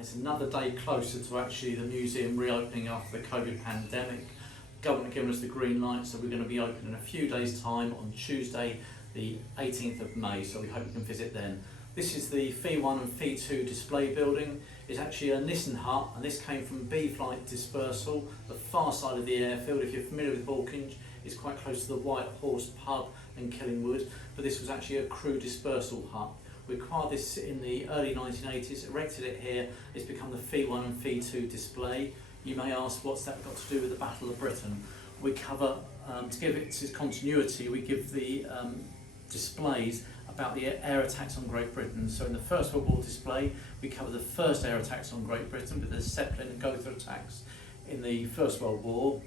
it's another day closer to actually the museum reopening after the COVID pandemic. Government giving us the green light, so we're going to be open in a few days' time on Tuesday, the 18th of May, so we hope you can visit then. This is the Phi 1 and Phi 2 display building. It's actually a Nissan hut, and this came from B-Flight Dispersal, the far side of the airfield. If you're familiar with Hawkinge, it's quite close to the White Horse pub in Killingwood, but this was actually a crew dispersal hut. We acquired this in the early 1980s, erected it here. It's become the Phi 1 and Phi 2 display. You may ask, what's that got to do with the Battle of Britain? We cover, to give it its continuity, we give the displays about the air attacks on Great Britain. So in the First World War display, we cover the first air attacks on Great Britain with the Zeppelin and Gotha attacks in the First World War.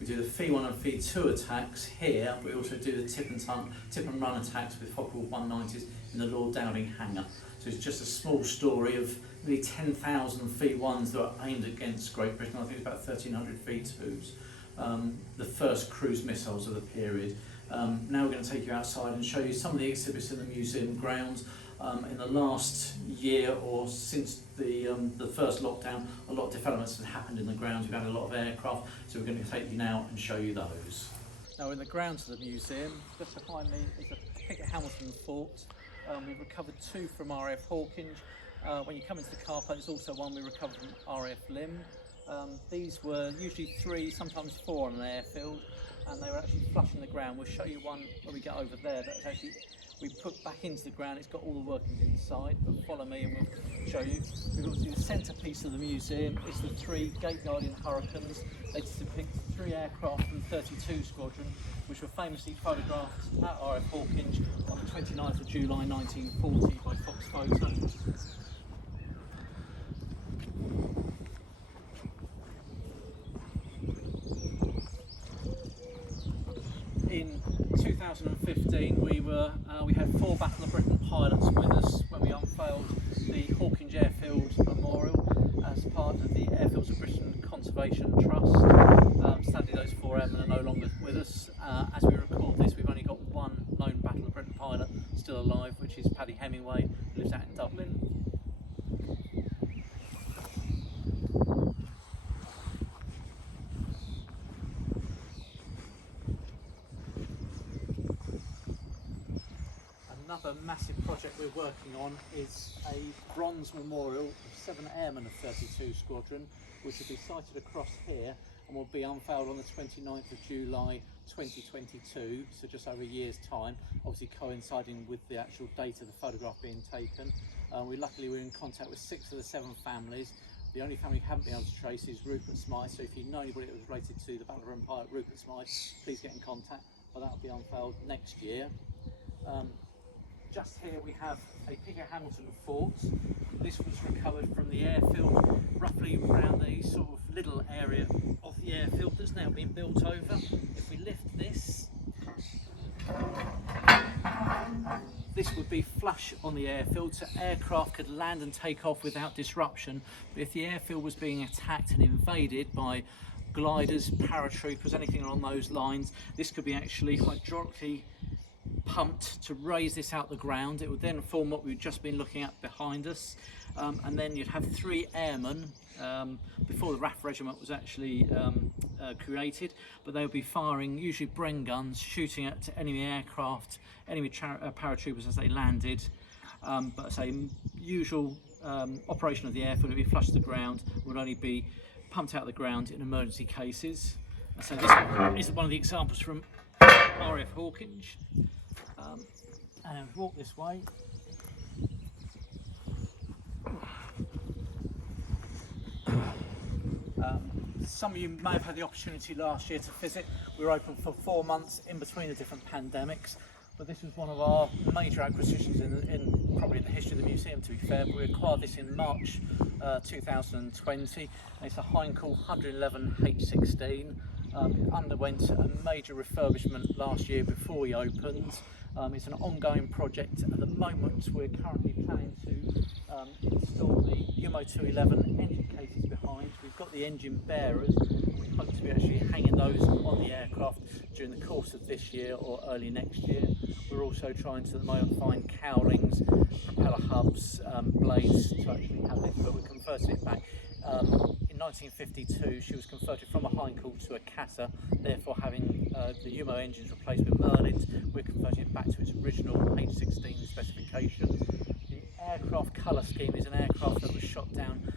We do the Phi 1 and Phi 2 attacks here. We also do the tip and run attacks with Fokker 190s in the Lord Dowding hangar. So it's just a small story of nearly 10,000 Phi 1s that are aimed against Great Britain. I think it's about 1,300 Phi 2s, the first cruise missiles of the period. Now we're going to take you outside and show you some of the exhibits in the museum grounds. In the last year or since the first lockdown, a lot of developments have happened in the grounds. We've had a lot of aircraft, so we're going to take you now and show you those. Now in the grounds of the museum, just behind me is a Pickett Hamilton fort. We've recovered two from RAF Hawkinge. When you come into the car park, there's also one we recovered from RAF Lim. These were usually 3, sometimes 4 on an airfield, and they were actually flush in the ground. We'll show you one when we get over there that's actually we put back into the ground. It's got all the workings inside, but follow me and we'll show you. We've obviously the centrepiece of the museum is the 3 Gate Guardian Hurricanes. They depict 3 aircraft from the 32 Squadron, which were famously photographed at RAF Hawkinge on the 29th of July 1940 by Fox Photo. In 2015, we had 4 Battle of Britain pilots with us when we unveiled the Hawkinge Airfield Memorial as part of the Airfields of Britain Conservation Trust. Sadly, those 4 airmen are no longer with us. As we record this, we've only got 1 known Battle of Britain pilot still alive, which is Paddy Hemingway, who lives out in Dublin. Another massive project we're working on is a bronze memorial of 7 airmen of 32 Squadron, which will be sited across here and will be unveiled on the 29th of July 2022, so just over a year's time, obviously coinciding with the actual date of the photograph being taken. Luckily we're in contact with 6 of the 7 families. The only family we haven't been able to trace is Rupert Smythe, so if you know anybody that was related to the Battle of Britain pilot Rupert Smythe, please get in contact, but that will be unveiled next year. Just here we have a Pickett Hamilton fort. This was recovered from the airfield, roughly around the sort of little area of the airfield that's now been built over. If we lift this, this would be flush on the airfield, so aircraft could land and take off without disruption. But if the airfield was being attacked and invaded by gliders, paratroopers, anything along those lines, this could be actually hydraulically pumped to raise this out the ground. It would then form what we've just been looking at behind us, and then you'd have 3 airmen before the RAF regiment was actually created, but they would be firing usually Bren guns, shooting at enemy aircraft, enemy paratroopers as they landed. But as a usual operation of the airfield, would be flush to the ground, would only be pumped out of the ground in emergency cases. So this is one of the examples from RAF Hawkinge. And walk this way. Some of you may have had the opportunity last year to visit. We were open for 4 months in between the different pandemics, but this was one of our major acquisitions in probably in the history of the museum, to be fair. But we acquired this in March 2020. It's a Hawkinge 111 H16. It underwent a major refurbishment last year before we opened. It's an ongoing project. At the moment we're currently planning to installed the UMO 211 engine cases behind. We've got the engine bearers. We hope to be actually hanging those on the aircraft during the course of this year or early next year. We're also trying to at the moment find cowlings, propeller hubs, blades to actually have this, but we're converting it back. In 1952 she was converted from a Hawkinge to a Kata, therefore having the UMO engines replaced with Merlins. We're converting it back to its original H16 specification. The aircraft colour scheme is an aircraft that was shot down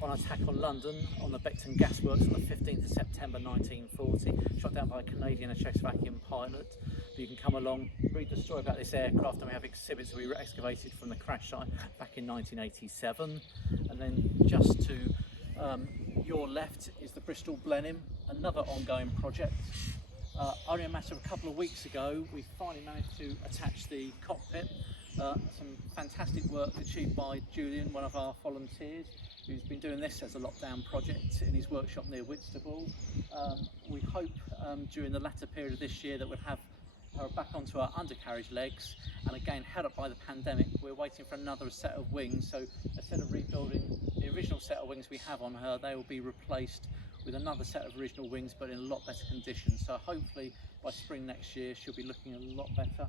on attack on London on the Beckton Gasworks on the 15th of September 1940, shot down by a Canadian and Czechoslovakian pilot. But you can come along, read the story about this aircraft, and we have exhibits that we excavated from the crash site back in 1987. And then just to your left is the Bristol Blenheim, another ongoing project. Only a matter of a couple of weeks ago we finally managed to attach the cockpit. Some fantastic work achieved by Julian, one of our volunteers, who's been doing this as a lockdown project in his workshop near Whitstable. We hope during the latter period of this year that we'll have her back onto our undercarriage legs, and again, held up by the pandemic, we're waiting for another set of wings. So instead of rebuilding the original set of wings we have on her, they will be replaced with another set of original wings, but in a lot better condition. So hopefully by spring next year she'll be looking a lot better.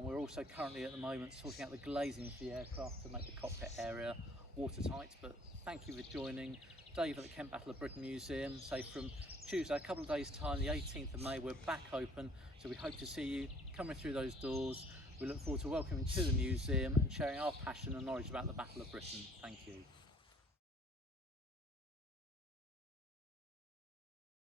We're also currently at the moment sorting out the glazing for the aircraft to make the cockpit area watertight. But thank you for joining Dave at the Kent Battle of Britain Museum. So from Tuesday, a couple of days time, the 18th of May, we're back open. So we hope to see you coming through those doors. We look forward to welcoming you to the museum and sharing our passion and knowledge about the Battle of Britain. Thank you.